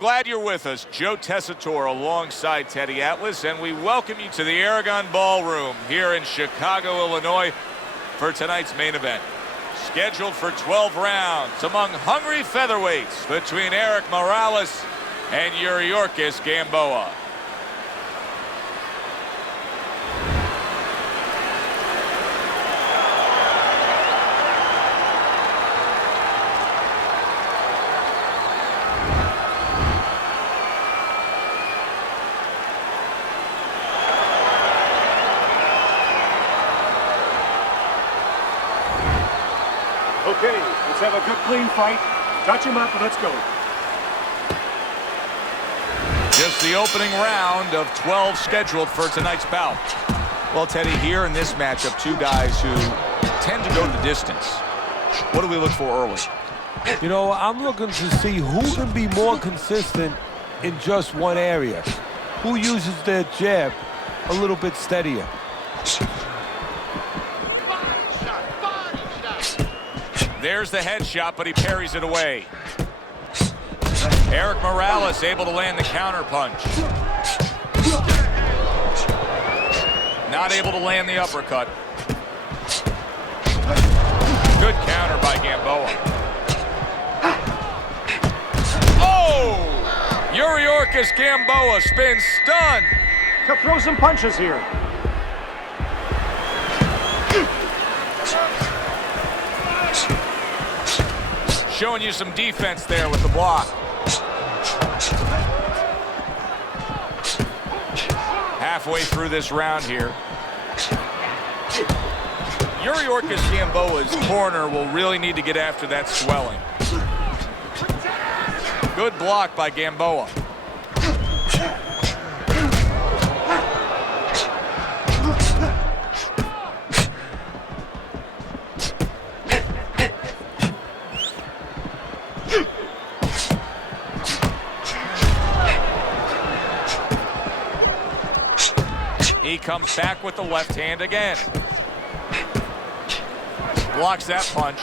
Glad you're with us. Joe Tessitore alongside Teddy Atlas, and we welcome you to the Aragon Ballroom here in Chicago, Illinois for tonight's main event. Scheduled for 12 rounds among hungry featherweights between Erik Morales and Yuriorkis Gamboa. Okay, let's have a good, clean fight. Touch him up and let's go. Just the opening round of 12 scheduled for tonight's bout. Well, Teddy, here in this matchup, two guys who tend to go the distance. What do we look for early? You know, I'm looking to see who can be more consistent in just one area. Who uses their jab a little bit steadier. There's the headshot, but he parries it away. Erik Morales able to land the counter punch. Not able to land the uppercut. Good counter by Gamboa. Oh! Yuriorkis Gamboa spins stunned. To throw some punches here. Showing you some defense there with the block. Halfway through this round here. Yuriorkis Gamboa's corner will really need to get after that swelling. Good block by Gamboa. He comes back with the left hand again. Blocks that punch.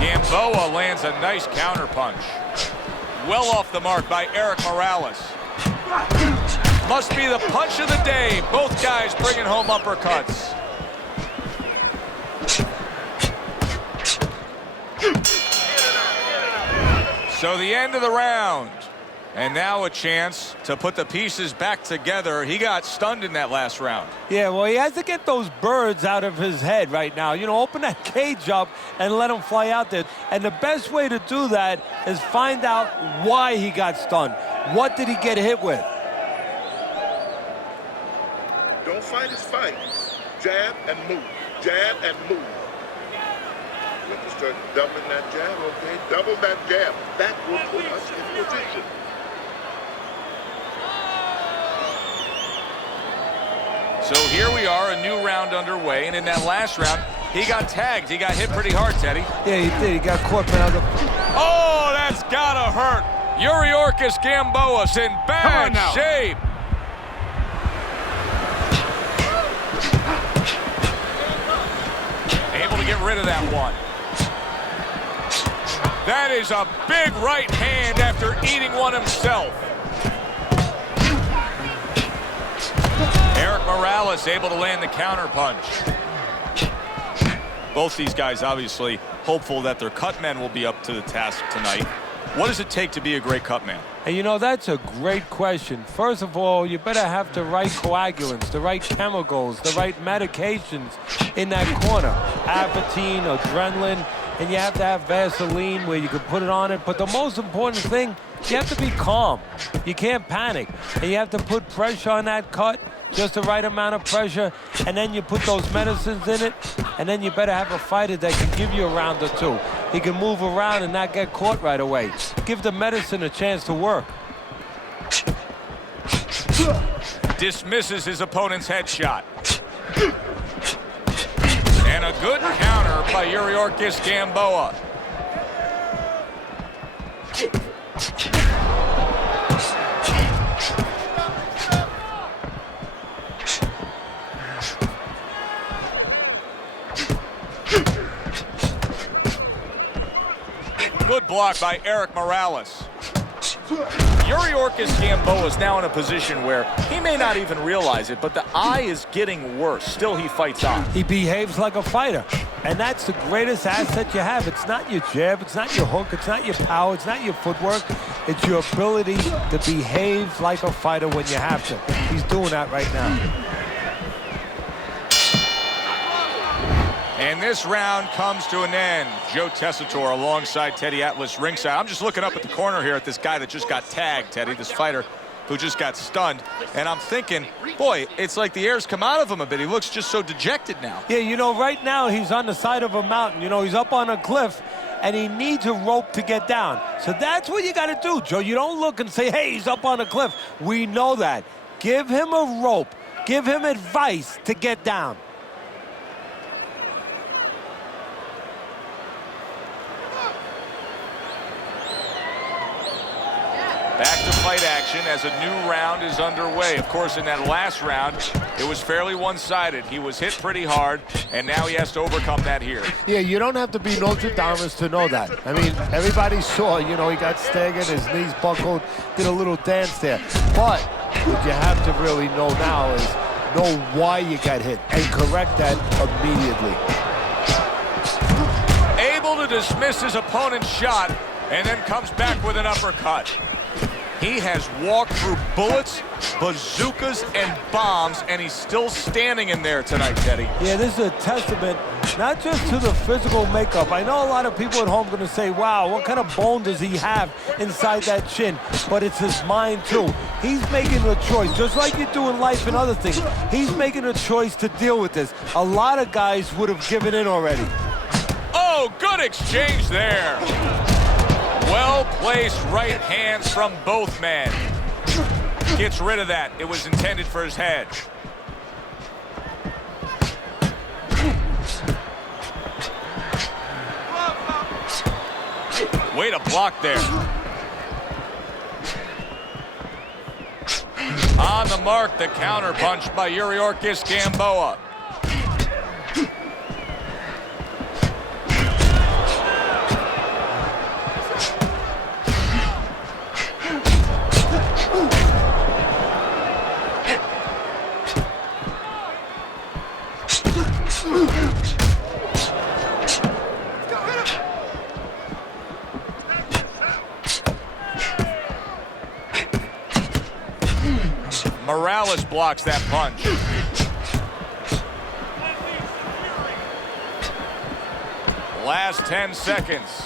Gamboa lands a nice counter punch. Well off the mark by Erik Morales. Must be the punch of the day. Both guys bringing home uppercuts. So the end of the round, and now a chance to put the pieces back together. He got stunned in that last round. Yeah, well, he has to get those birds out of his head right now. You know, open that cage up and let him fly out there. And the best way to do that is find out why he got stunned. What did he get hit with? Don't fight his fight. Jab and move. Jab and move. You have to start doubling that jab, okay? Double that jab. That will put us in position. So here we are, a new round underway, and in that last round, he got tagged. He got hit pretty hard, Teddy. Yeah, he did. He got caught by the... Oh, that's gotta hurt. Yuriorkis Gamboa's in bad shape. Able to get rid of that one. That is a big right hand after eating one himself. Erik Morales able to land the counter punch. Both these guys obviously hopeful that their cut men will be up to the task tonight. What does it take to be a great cut man? And you know, that's a great question. First of all, you better have the right coagulants, the right chemicals, the right medications in that corner. Avatine, adrenaline, and you have to have Vaseline where you can put it on it. But the most important thing, you have to be calm. You can't panic. And you have to put pressure on that cut, just the right amount of pressure, and then you put those medicines in it, and then you better have a fighter that can give you a round or two. He can move around and not get caught right away. Give the medicine a chance to work. Dismisses his opponent's headshot. And a good counter by Yuriorkis Gamboa. Good block by Erik Morales. Yuriorkis Gamboa is now in a position where he may not even realize it, but the eye is getting worse. Still, he fights on. He behaves like a fighter, and that's the greatest asset you have. It's not your jab, it's not your hook, it's not your power, it's not your footwork. It's your ability to behave like a fighter when you have to. He's doing that right now. And this round comes to an end. Joe Tessitore alongside Teddy Atlas ringside. I'm just looking up at the corner here at this guy that just got tagged, Teddy, this fighter who just got stunned. And I'm thinking, boy, it's like the air's come out of him a bit. He looks just so dejected now. Yeah, you know, right now he's on the side of a mountain. You know, he's up on a cliff, and he needs a rope to get down. So that's what you got to do, Joe. You don't look and say, hey, he's up on a cliff. We know that. Give him a rope. Give him advice to get down. Back to fight action as a new round is underway. Of course, in that last round, it was fairly one-sided. He was hit pretty hard, and now he has to overcome that here. Yeah, you don't have to be Nostradamus to know that. I mean, everybody saw, you know, he got staggered, his knees buckled, did a little dance there. But what you have to really know now is know why you got hit and correct that immediately. Able to dismiss his opponent's shot, and then comes back with an uppercut. He has walked through bullets, bazookas, and bombs, and he's still standing in there tonight, Teddy. Yeah, this is a testament not just to the physical makeup. I know a lot of people at home are going to say, wow, what kind of bone does he have inside that chin? But it's his mind, too. He's making a choice, just like you do in life and other things. He's making a choice to deal with this. A lot of guys would have given in already. Oh, good exchange there. Well-placed right hands from both men. Gets rid of that. It was intended for his head. Way to block there. On the mark, the counter punch by Yuriorkis Gamboa. Morales blocks that punch. Last 10 seconds.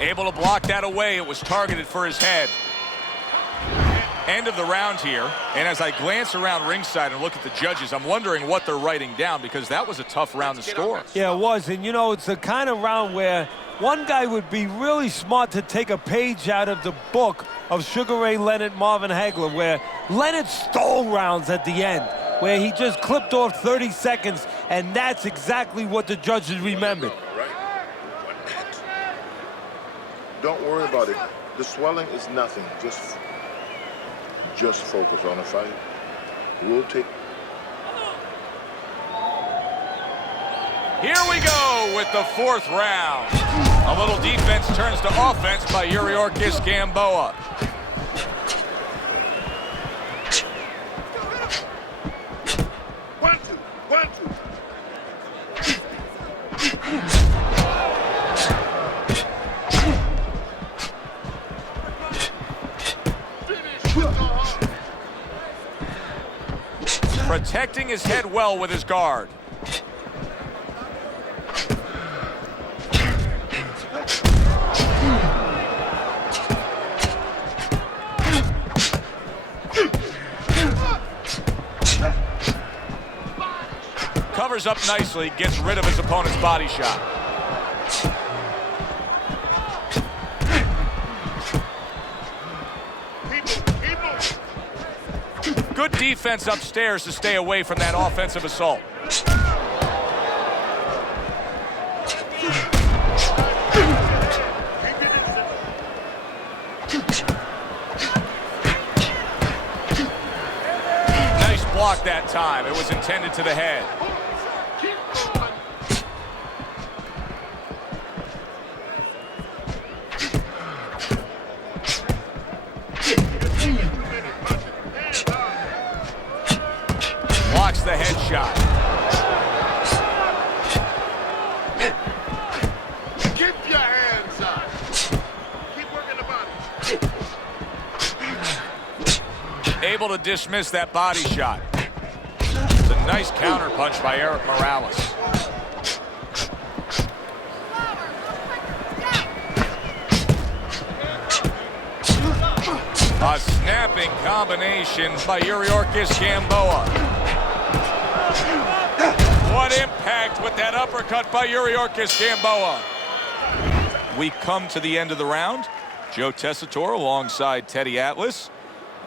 Able to block that away. It was targeted for his head. End of the round here. And as I glance around ringside and look at the judges, I'm wondering what they're writing down, because that was a tough round to score. Yeah, it was. And, you know, it's the kind of round where one guy would be really smart to take a page out of the book of Sugar Ray Leonard, Marvin Hagler, where Leonard stole rounds at the end, where he just clipped off 30 seconds, and that's exactly what the judges remembered. Right? Don't worry about it. The swelling is nothing. Just focus on the fight. We'll take. Here we go with the fourth round. A little defense turns to offense by Yuriorkis Gamboa. One, two. Protecting his head well with his guard. Covers up nicely, gets rid of his opponent's body shot. Good defense upstairs to stay away from that offensive assault. Nice block that time. It was intended to the head. to dismiss that body shot. It's a nice counter punch by Erik Morales. A snapping combination by Yuriorkis Gamboa. What impact with that uppercut by Yuriorkis Gamboa. We come to the end of the round. Joe Tessitore alongside Teddy Atlas.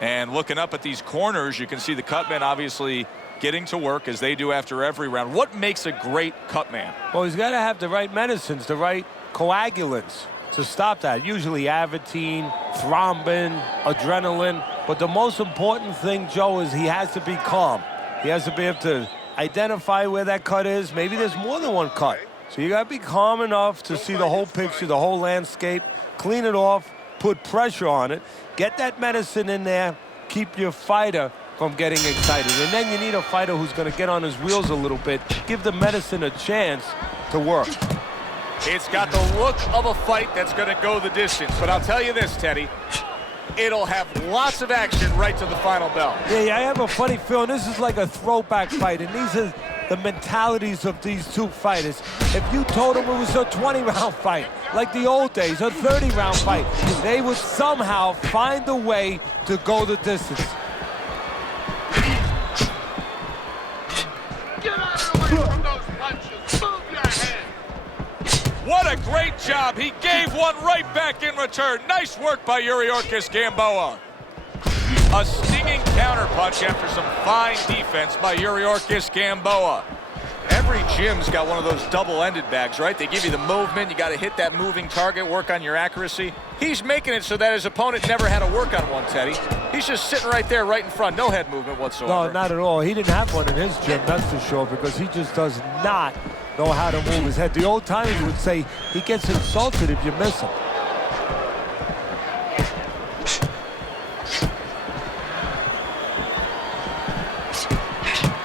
And looking up at these corners, you can see the cutmen obviously getting to work as they do after every round. What makes a great cutman? Well, he's got to have the right medicines, the right coagulants to stop that. Usually Avitine, thrombin, adrenaline. But the most important thing, Joe, is he has to be calm. He has to be able to identify where that cut is. Maybe there's more than one cut. So you got to be calm enough to see the whole picture, the whole landscape, clean it off, put pressure on it, get that medicine in there, keep your fighter from getting excited. And then you need a fighter who's going to get on his wheels a little bit, give the medicine a chance to work. It's got the look of a fight that's going to go the distance. But I'll tell you this, Teddy, it'll have lots of action right to the final bell. Yeah, I have a funny feeling this is like a throwback fight, and these are the mentalities of these two fighters. If you told them it was a 20-round fight, like the old days, a 30-round fight, they would somehow find a way to go the distance. Get out of the way from those punches. Move your head. What a great job. He gave one right back in return. Nice work by Yuriorkis Gamboa. A stinging counterpunch after some fine defense by Yuriorkis Gamboa. Every gym's got one of those double-ended bags, right? They give you the movement. You got to hit that moving target, work on your accuracy. He's making it so that his opponent never had to work on one, Teddy. He's just sitting right there, right in front. No head movement whatsoever. No, not at all. He didn't have one in his gym, that's for sure, because he just does not know how to move his head. The old timers would say he gets insulted if you miss him.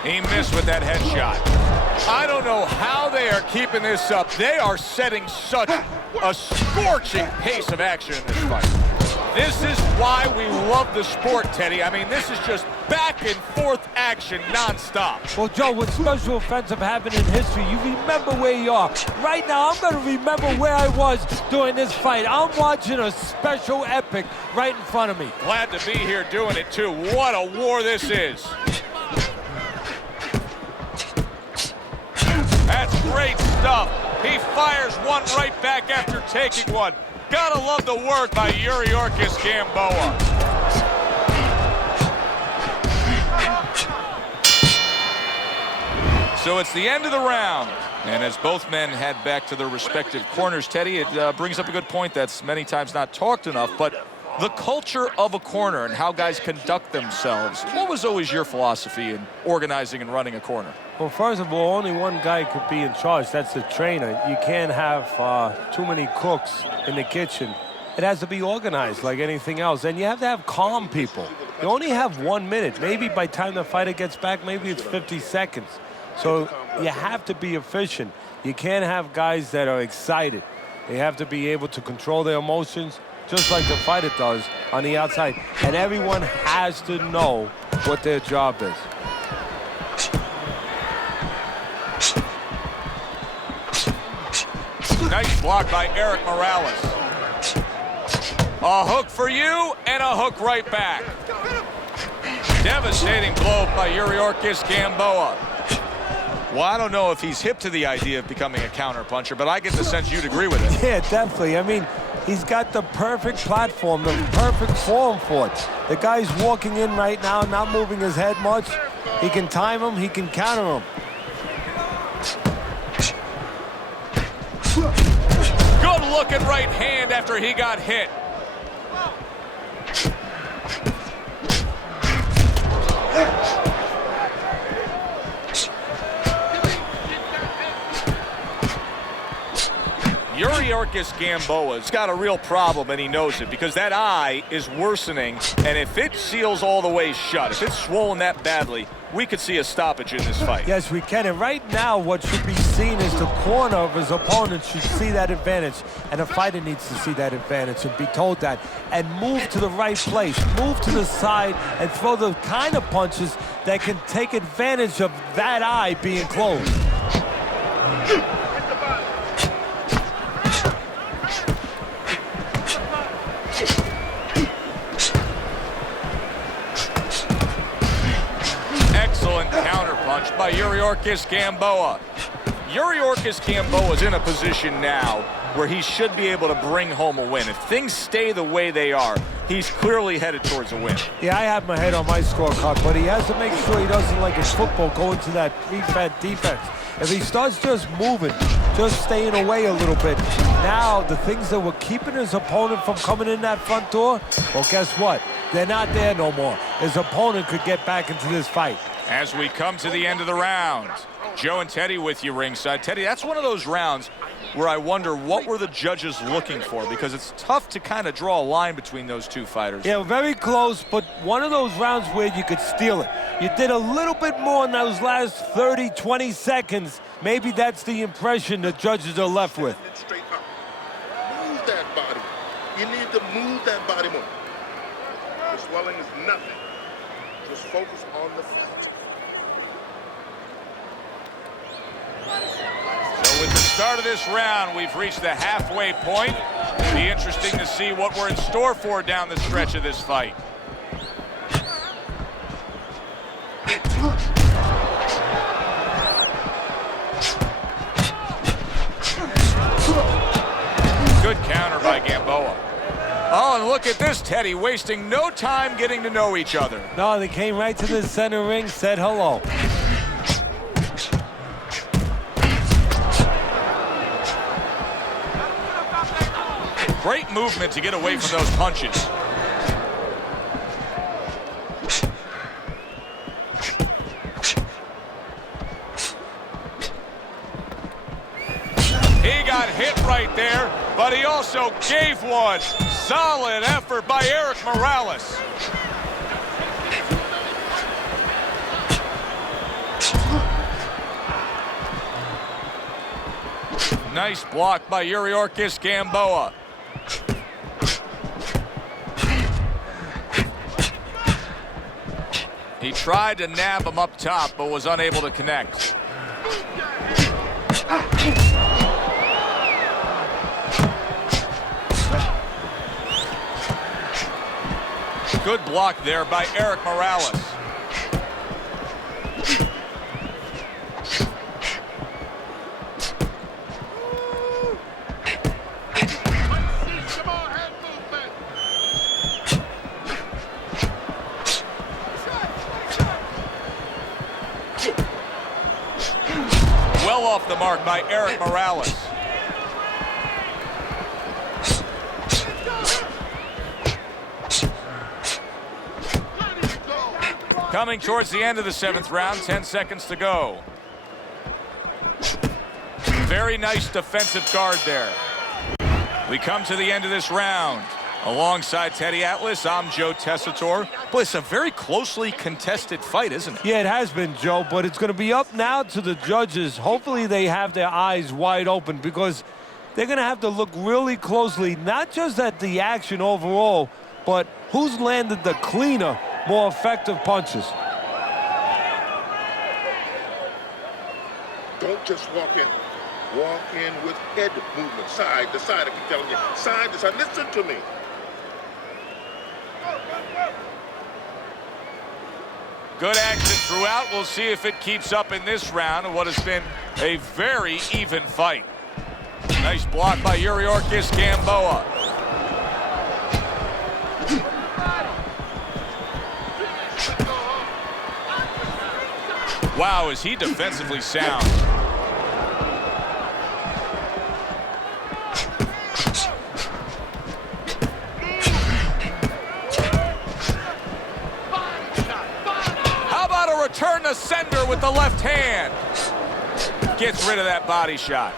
He missed with that headshot. I don't know how they are keeping this up. They are setting such a scorching pace of action in this fight. This is why we love the sport, Teddy. I mean, this is just back and forth action nonstop. Well, Joe, with special offensive happened in history, you remember where you are. Right now, I'm going to remember where I was during this fight. I'm watching a special epic right in front of me. Glad to be here doing it, too. What a war this is. That's great stuff. He fires one right back after taking one. Gotta love the work by Yuriorkis Gamboa. So it's the end of the round. And as both men head back to their respective corners, Teddy, it brings up a good point that's many times not talked enough, but the culture of a corner and how guys conduct themselves. What was always your philosophy in organizing and running a corner? Well, first of all, only one guy could be in charge. That's the trainer. You can't have too many cooks in the kitchen. It has to be organized like anything else. And you have to have calm people. You only have 1 minute. Maybe by the time the fighter gets back, maybe it's 50 seconds. So you have to be efficient. You can't have guys that are excited. They have to be able to control their emotions, just like the fighter does on the outside. And everyone has to know what their job is. Nice block by Erik Morales. A hook for you and a hook right back. Devastating blow by Yuriorkis Gamboa. Well, I don't know if he's hip to the idea of becoming a counterpuncher, but I get the sense you'd agree with it. Yeah, definitely. I mean, he's got the perfect platform, the perfect form for it. The guy's walking in right now, not moving his head much. He can time him, he can counter him. Good looking right hand after he got hit. Yuriorkis Gamboa's got a real problem, and he knows it, because that eye is worsening, and if it seals all the way shut, if it's swollen that badly, we could see a stoppage in this fight. Yes, we can. And right now, what should be seen is the corner of his opponent should see that advantage. And the fighter needs to see that advantage and be told that. And move to the right place, move to the side, and throw the kind of punches that can take advantage of that eye being closed. Excellent counterpunch by Yuriorkis Gamboa. Yuriorkis Gamboa is in a position now where he should be able to bring home a win. If things stay the way they are, he's clearly headed towards a win. Yeah, I have my head on my scorecard, but he has to make sure he doesn't, like his football, go into that prevent defense. If he starts just moving, just staying away a little bit, now the things that were keeping his opponent from coming in that front door, well, guess what? They're not there no more. His opponent could get back into this fight. As we come to the end of the round, Joe and Teddy with you ringside. Teddy, that's one of those rounds where I wonder what were the judges looking for, because it's tough to kind of draw a line between those two fighters. Yeah, very close, but one of those rounds where you could steal it. You did a little bit more in those last 30, 20 seconds. Maybe that's the impression the judges are left with. Straight up. Move that body. You need to move that body more. The swelling is nothing. Just focus on the fight. So with the start of this round, we've reached the halfway point. It'll be interesting to see what we're in store for down the stretch of this fight. Good counter by Gamboa. Oh, and look at this, Teddy, wasting no time getting to know each other. No, they came right to the center ring, said hello. Great movement to get away from those punches. He got hit right there, but he also gave one. Solid effort by Erik Morales. Nice block by Yuriorkis Gamboa. He tried to nab him up top, but was unable to connect. Good block there by Erik Morales. Well off the mark by Erik Morales. Coming towards the end of the 7th round, 10 seconds to go. Very nice defensive guard there. We come to the end of this round. Alongside Teddy Atlas, I'm Joe Tessitore. Boy, it's a very closely contested fight, isn't it? Yeah, it has been, Joe, but it's going to be up now to the judges. Hopefully they have their eyes wide open, because they're going to have to look really closely, not just at the action overall, but who's landed the cleaner, more effective punches. Don't just walk in. Walk in with head movement, side to side. I keep telling you, side to side. Listen to me. Good action throughout. We'll see if it keeps up in this round of what has been a very even fight. Nice block by Yuriorkis Gamboa. Wow, is he defensively sound. How about a return to sender with the left hand? Gets rid of that body shot.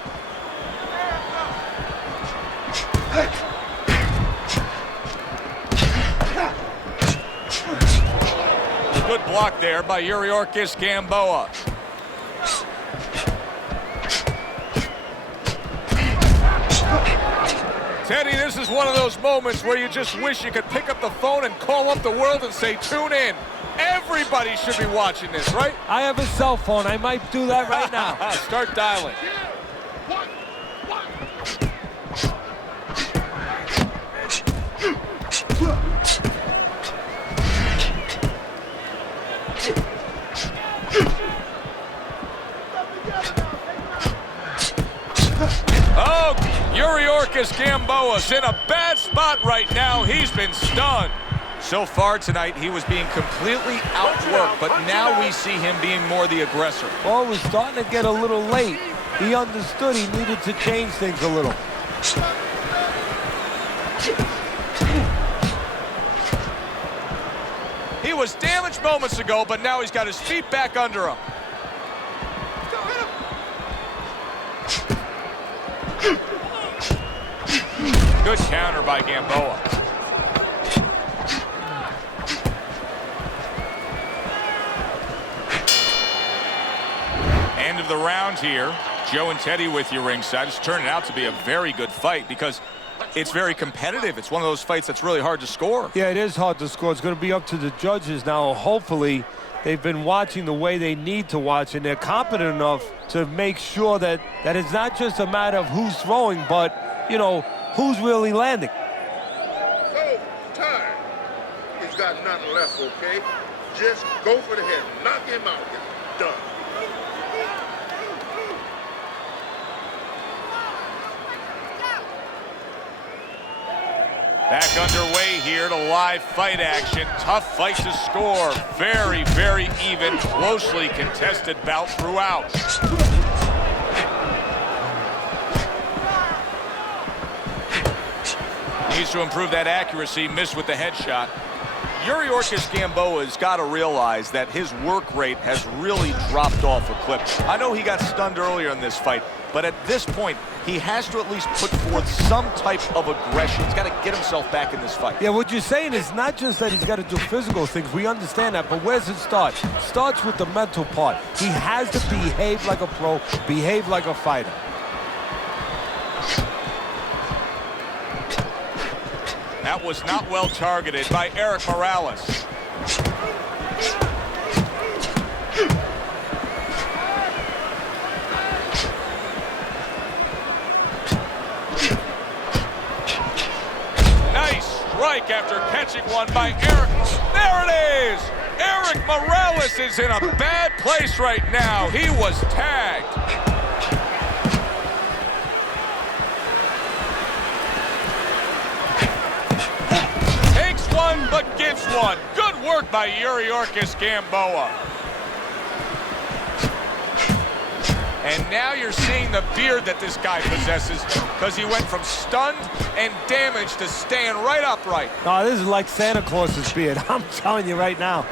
Good block there by Yuriorkis Gamboa. Teddy, this is one of those moments where you just wish you could pick up the phone and call up the world and say, tune in. Everybody should be watching this, right? I have a cell phone. I might do that right now. Start dialing. Oh, Yuriorkis Gamboa's in a bad spot right now. He's been stunned. So far tonight, he was being completely outworked, but now we see him being more the aggressor. Ball was starting to get a little late. He understood he needed to change things a little. He was damaged moments ago, but now he's got his feet back under him. Good counter by Gamboa. End of the round here. Joe and Teddy with you ringside. It's turning out to be a very good fight because it's very competitive. It's one of those fights that's really hard to score. Yeah, it is hard to score. It's going to be up to the judges now. Hopefully, they've been watching the way they need to watch, and they're competent enough to make sure that it's not just a matter of who's throwing, but, you know, who's really landing. So, time. He's got nothing left, okay? Just go for the head. Knock him out. It's done. Back underway here to live fight action. Tough fight to score. Very, very even, closely contested bout throughout. Needs to improve that accuracy. Missed with the headshot. Yuriorkis Gamboa has got to realize that his work rate has really dropped off a cliff. I know he got stunned earlier in this fight, but at this point, he has to at least put forth some type of aggression. He's got to get himself back in this fight. Yeah, what you're saying is not just that he's got to do physical things. We understand that, but where's it start? It starts with the mental part. He has to behave like a pro, behave like a fighter. That was not well targeted by Erik Morales. Nice strike after catching one by Erik. There it is! Erik Morales is in a bad place right now. He was tagged. But gives one. Good work by Yuriorkis Gamboa. And now you're seeing the beard that this guy possesses because he went from stunned and damaged to staying right upright. Oh, this is like Santa Claus's beard. I'm telling you right now.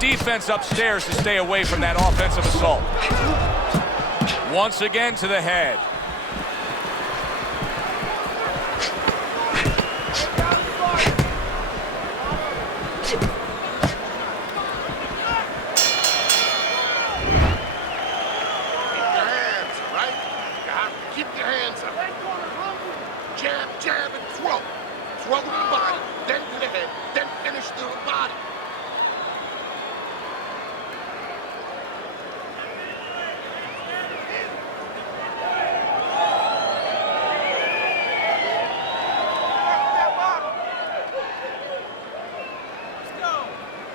Defense upstairs to stay away from that offensive assault. Once again to the head. Keep your hands, right? You have to keep your hands up. Jab, jab, and throw. Throw to the body, then to the head, then finish to the body.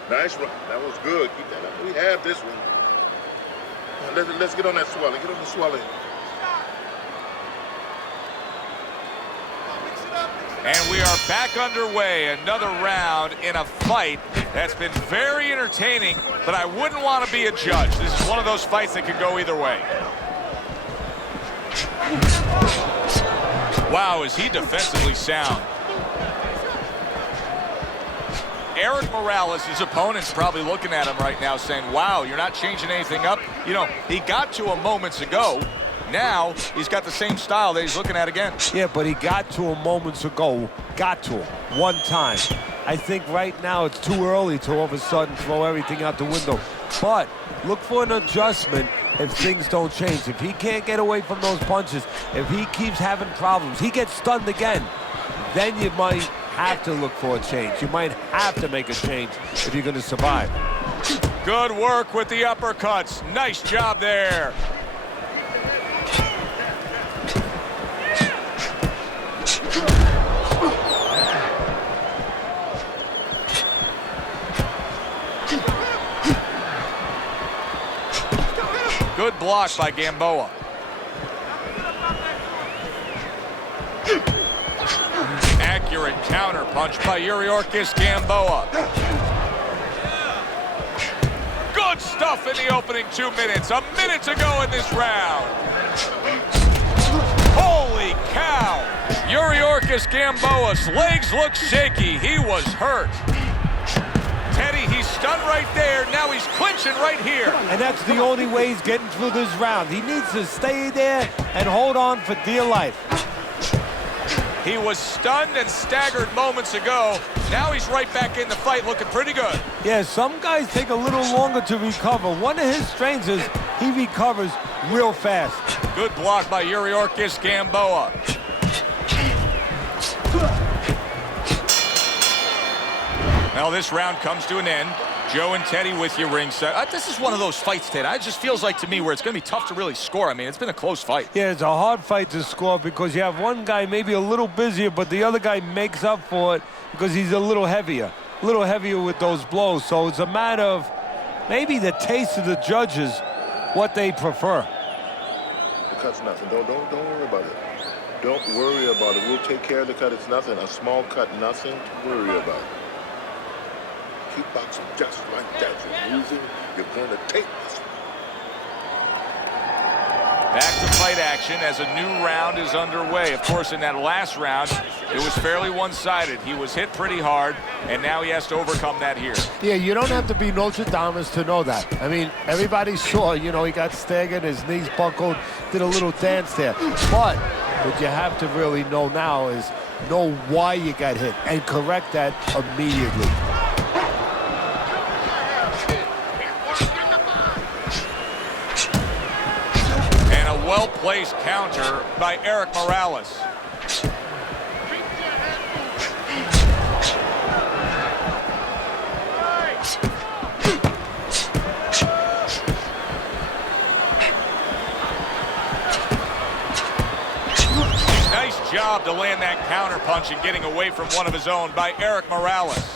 Nice one. That was good. Keep that up. We have this one. Let's get on that swelling. Get on the swelling. And we are back underway. Another round in a fight that's been very entertaining, but I wouldn't want to be a judge. This is one of those fights that could go either way. Wow, is he defensively sound. Erik Morales, his opponent's probably looking at him right now saying, wow, you're not changing anything up. You know, he got to him moments ago. Now he's got the same style that he's looking at again. Yeah, but he got to him moments ago. Got to him one time. I think right now it's too early to all of a sudden throw everything out the window. But look for an adjustment if things don't change. If he can't get away from those punches, if he keeps having problems, he gets stunned again, then you might have to look for a change. You might have to make a change if you're going to survive. Good work with the uppercuts. Nice job there. Good block by Gamboa. Accurate counter punch by Yuriorkis Gamboa. Good stuff in the opening 2 minutes. A minute to go in this round. Holy cow! Yuriorkis Gamboa's legs look shaky. He was hurt. Teddy, he's stunned right there. Now he's clinching right here. And that's the only way he's getting through this round. He needs to stay there and hold on for dear life. He was stunned and staggered moments ago. Now he's right back in the fight, looking pretty good. Yeah, some guys take a little longer to recover. One of his strengths is he recovers real fast. Good block by Yuriorkis Gamboa. Well, this round comes to an end. Joe and Teddy with you ringside. This is one of those fights, Ted. It just feels like to me where it's going to be tough to really score. I mean, it's been a close fight. Yeah, it's a hard fight to score because you have one guy maybe a little busier, but the other guy makes up for it because he's a little heavier with those blows. So it's a matter of maybe the taste of the judges, what they prefer. The cut's nothing. Don't worry about it. Don't worry about it. We'll take care of the cut. It's nothing. A small cut, nothing to worry about. Keep boxing just like that. You're losing, you're going to take this. Back to fight action as a new round is underway. Of course, in that last round, it was fairly one-sided. He was hit pretty hard, and now he has to overcome that here. Yeah, you don't have to be Notre Dame to know that. I mean, everybody saw, you know, he got staggered, his knees buckled, did a little dance there. But what you have to really know now is know why you got hit and correct that immediately. Well-placed counter by Erik Morales. Nice job to land that counter punch and getting away from one of his own by Erik Morales.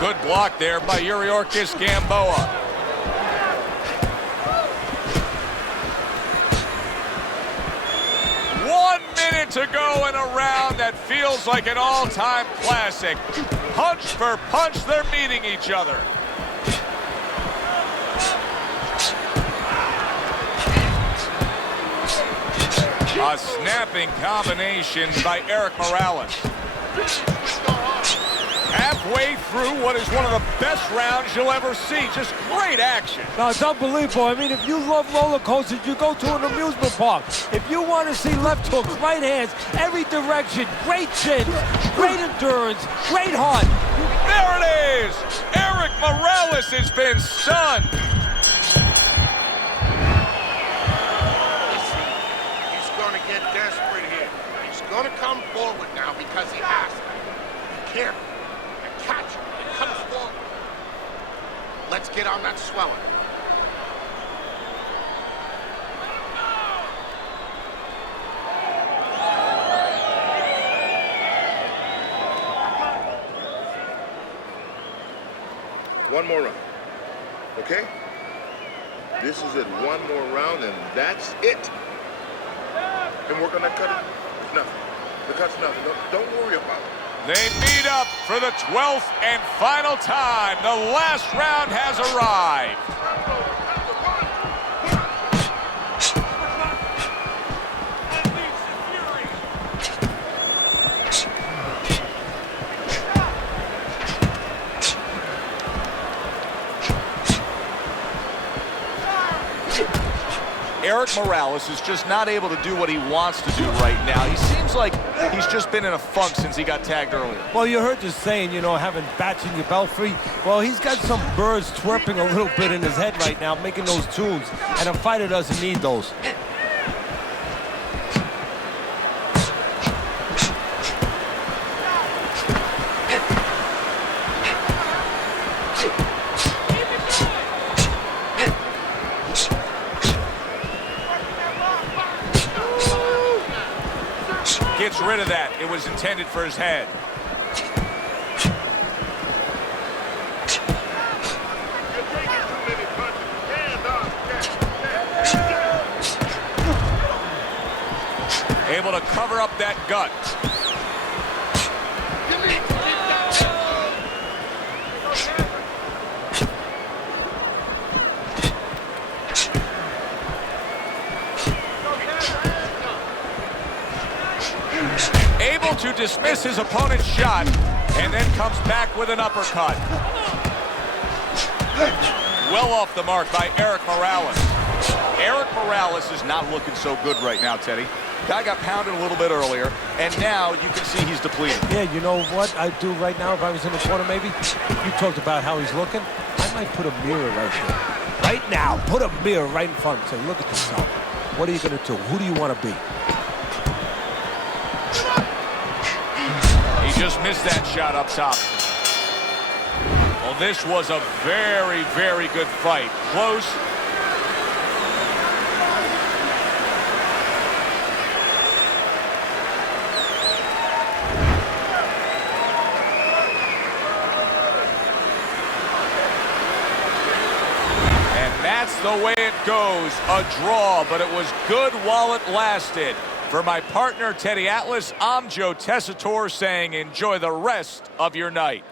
Good block there by Yuriorkis Gamboa. One minute to go in a round that feels like an all-time classic. Punch for punch, they're meeting each other. A snapping combination by Erik Morales. Halfway through what is one of the best rounds you'll ever see. Just great action. No, it's unbelievable. I mean, if you love roller coasters, you go to an amusement park. If you want to see left hooks, right hands, every direction, great chins, great endurance, great heart. There it is. Erik Morales has been stunned. He's going to get desperate here. He's going to come forward now because he has to. Be careful. Catch him. He comes forward. Let's get on that swelling. One more round. Okay? This is it. One more round, and that's it. And work on that cutting. It's nothing. because nothing. Don't worry about it. They meet up for the 12th and final time. The last round has arrived. Erik Morales is just not able to do what he wants to do right now. He seems like he's just been in a funk since he got tagged earlier. Well, you heard the saying, you know, having bats in your belfry. Well, he's got some birds twerping a little bit in his head right now, making those tunes, and a fighter doesn't need those. Gets rid of that. It was intended for his head. Able to cover up that gut. Able to dismiss his opponent's shot and then comes back with an uppercut. Well off the mark by Erik Morales. Erik Morales is not looking so good right now, Teddy. Guy got pounded a little bit earlier, and now you can see he's depleted. Yeah, you know what I'd do right now if I was in the corner, maybe? You talked about how he's looking. I might put a mirror right there. Right now, put a mirror right in front and say, look at yourself. What are you going to do? Who do you want to be? He just missed that shot up top. Well, this was a very, very good fight. Close. And that's the way it goes. A draw, but it was good while it lasted. For my partner, Teddy Atlas, I'm Joe Tessitore saying enjoy the rest of your night.